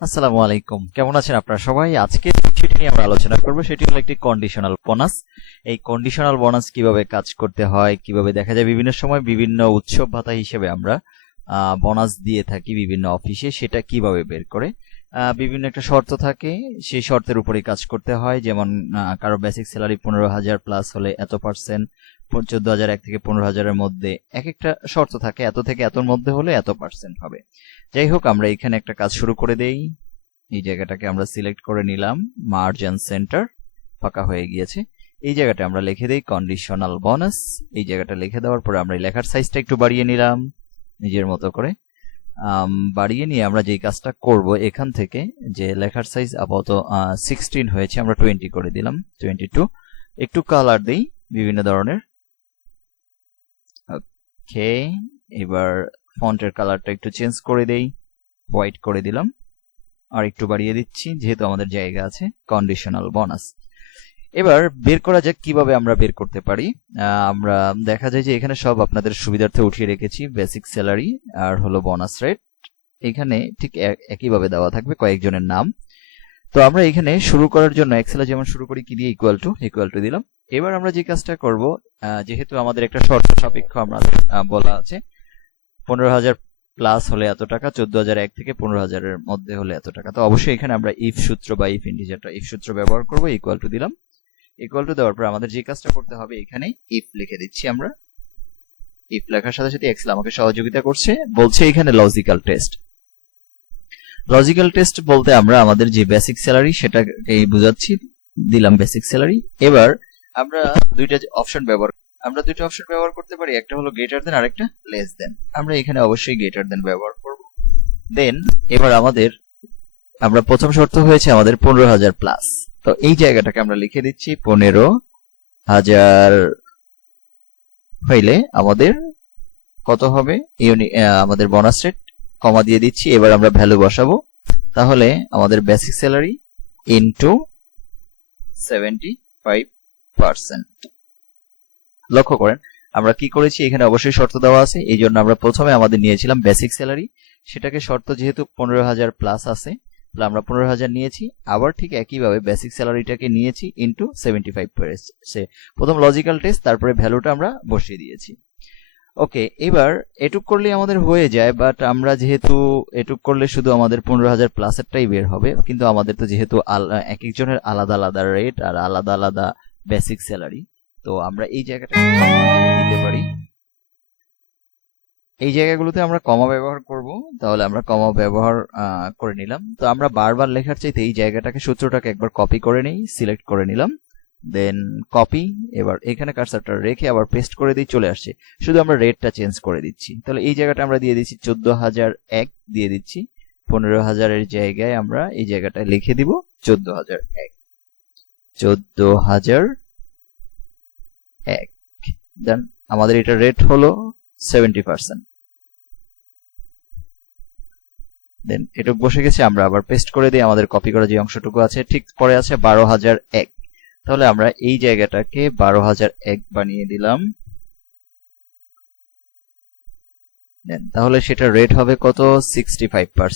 আসসালামু আলাইকুম, কেমন আছেন আপনারা সবাই? আজকে সেটি নিয়ে আমরা আলোচনা করব, সেটি হলো একটি কন্ডিশনাল বোনাস। এই কন্ডিশনাল বোনাস কিভাবে কাজ করতে হয়, কিভাবে দেখা যায় বিভিন্ন সময় বিভিন্ন উৎসব ভাতা হিসেবে আমরা বোনাস দিয়ে থাকি বিভিন্ন অফিসে, সেটা কিভাবে বের করে বিভিন্ন একটা শর্ত থাকে, সেই শর্তের উপরেই কাজ করতে হয়। যেমন কারো বেসিক স্যালারি 15,000 প্লাস হলে এত পার্সেন্ট, 14,001 থেকে 15,000-এর মধ্যে এক একটা শর্ত থাকে, এত থেকে এতর মধ্যে হলে এত পার্সেন্ট হবে। যাই হোক, আমরা এখানে একটা কাজ শুরু করে দেই। এই জায়গাটাকে আমরা সিলেক্ট করে নিলাম, মার্জ এন্ড সেন্টার ফাঁকা হয়ে গিয়েছে। এই জায়গাটা আমরা লিখে দেই কন্ডিশনাল বোনাস। এই জায়গাটা লিখে দেওয়ার পরে আমরা লেখার সাইজটা একটু বাড়িয়ে নিলাম নিজের মতো করে। বাড়িয়ে নিয়ে আমরা যেই কাজটা করব, এখান থেকে যে লেখার সাইজ আপাতত 16 হয়েছে, আমরা 20 করে দিলাম, 22। একটু কালার দেই বিভিন্ন ধরনের। ওকে, এবার ফন্টের কালারটা একটু চেঞ্জ করে দেই, হোয়াইট করে দিলাম, আর একটু বাড়িয়ে দিচ্ছি যেহেতু আমাদের জায়গা আছে। কন্ডিশনাল বোনাস এবার বের করা যাক কিভাবে আমরা বের করতে পারি। আমরা দেখা যায় যে এখানে সব আপনাদের সুবিধার্থে উঠিয়ে রেখেছি, বেসিক স্যালারি আর হলো বোনাস রেট। এখানে ঠিক একইভাবে দেওয়া থাকবে কয়েকজনের নাম। তো আমরা এখানে শুরু করার জন্য এক্সেলে যেমন শুরু করি কি দিয়ে, ইকুয়াল টু দিলাম। এবার আমরা যে কাজটা করব, যেহেতু আমাদের একটা শর্ত সাপেক্ষ আমাদের বলা আছে, 15,000 প্লাস হলে এত টাকা, 14,001 থেকে 15,000-এর মধ্যে হলে এত টাকা। তো অবশ্যই এখানে আমরা ইফ সূত্র বা ইফ ইন্টিজারটা ইফ সূত্র ব্যবহার করব। ইকুয়াল টু দিলাম। ইকুয়াল টু দেওয়ার পর আমাদের যে কাজটা করতে হবে, এখানে ইফ লিখে দিচ্ছি আমরা। ইফ লেখার সাথে সাথে এক্সেল আমাকে সহযোগিতা করছে, বলছে এখানে লজিক্যাল টেস্ট। লজিক্যাল টেস্ট বলতে আমরা আমাদের যে বেসিক স্যালারি সেটাকে বোঝাচ্ছি, দিলাম বেসিক স্যালারি। এবার আমরা দুইটা অপশন ব্যবহার করতে পারি, একটা হলো গ্রেটার দেন আর একটা লেস দেন। আমরা এখানে অবশ্যই গ্রেটার দেন ব্যবহার করব। দেন এবার আমরা প্রথম শর্ত হয়েছে আমাদের 15,000 প্লাস। তো এই জায়গাটাকে আমরা লিখে দিচ্ছি 15,000 হইলে আমাদের কত হবে, আমাদের বোনাস রেট, কমা দিয়ে দিচ্ছি। এবার আমরা ভ্যালু বসাবো, তাহলে আমাদের বেসিক স্যালারি ইনটু 75%। লক্ষ্য করেন আমরা কি করেছি, এখানে অবশ্যই শর্ত দেওয়া আছে, এই জন্য আমরা প্রথমে আমাদের নিয়েছিলাম বেসিক স্যালারি, সেটাকে শর্ত যেহেতু 15,000 প্লাস আছে, আমরা 15,000 নিয়েছি। আবার ঠিক একইভাবে বেসিক স্যালারিটাকে নিয়েছি ইনটু 75%। প্রথম লজিক্যাল টেস্ট, তারপরে ভ্যালুটা আমরা বসিয়ে দিয়েছি। ওকে, এবার এটুক করলেই আমাদের হয়ে যায়, বাট আমরা যেহেতু এটুক করলে শুধু আমাদের 15,000 প্লাসেরটাই বের হবে, কিন্তু আমাদের তো যেহেতু এক একজনের আলাদা আলাদা রেট আর আলাদা আলাদা বেসিক স্যালারি, তো আমরা এই জায়গাটা দিতে পারি। এই জায়গাগুলোতে আমরা কমা ব্যবহার করব, তাহলে আমরা কমা ব্যবহার করে নিলাম। তো আমরা বারবার লেখার চাইতে এই জায়গাটাকে, সূত্রটাকে একবার কপি করে নেই, সিলেক্ট করে নিলাম, দেন কপি। এবার এখানে কার্সারটা রেখে আবার পেস্ট করে দিই, চলে আসছে। শুধু আমরা রেটটা চেঞ্জ করে দিচ্ছি। তাহলে এই জায়গাটা আমরা দিয়ে দিচ্ছি 14,001 দিয়ে দিচ্ছি। 15,000-এর জায়গায় আমরা এই জায়গাটা লিখে দিব 14,001। 14,001। দেন আমাদের এটা রেট হলো 70%। দেন এটুকু বসে গেছে, আমরা আবার পেস্ট করে দিই। আমাদের কপি করা যে অংশটুকু আছে ঠিক পরে আছে 12,001। তাহলে আমরা এই জায়গাটাকে 12,001 বানিয়ে দিলাম। তাহলে সেটা রেট হবে কত, 65%।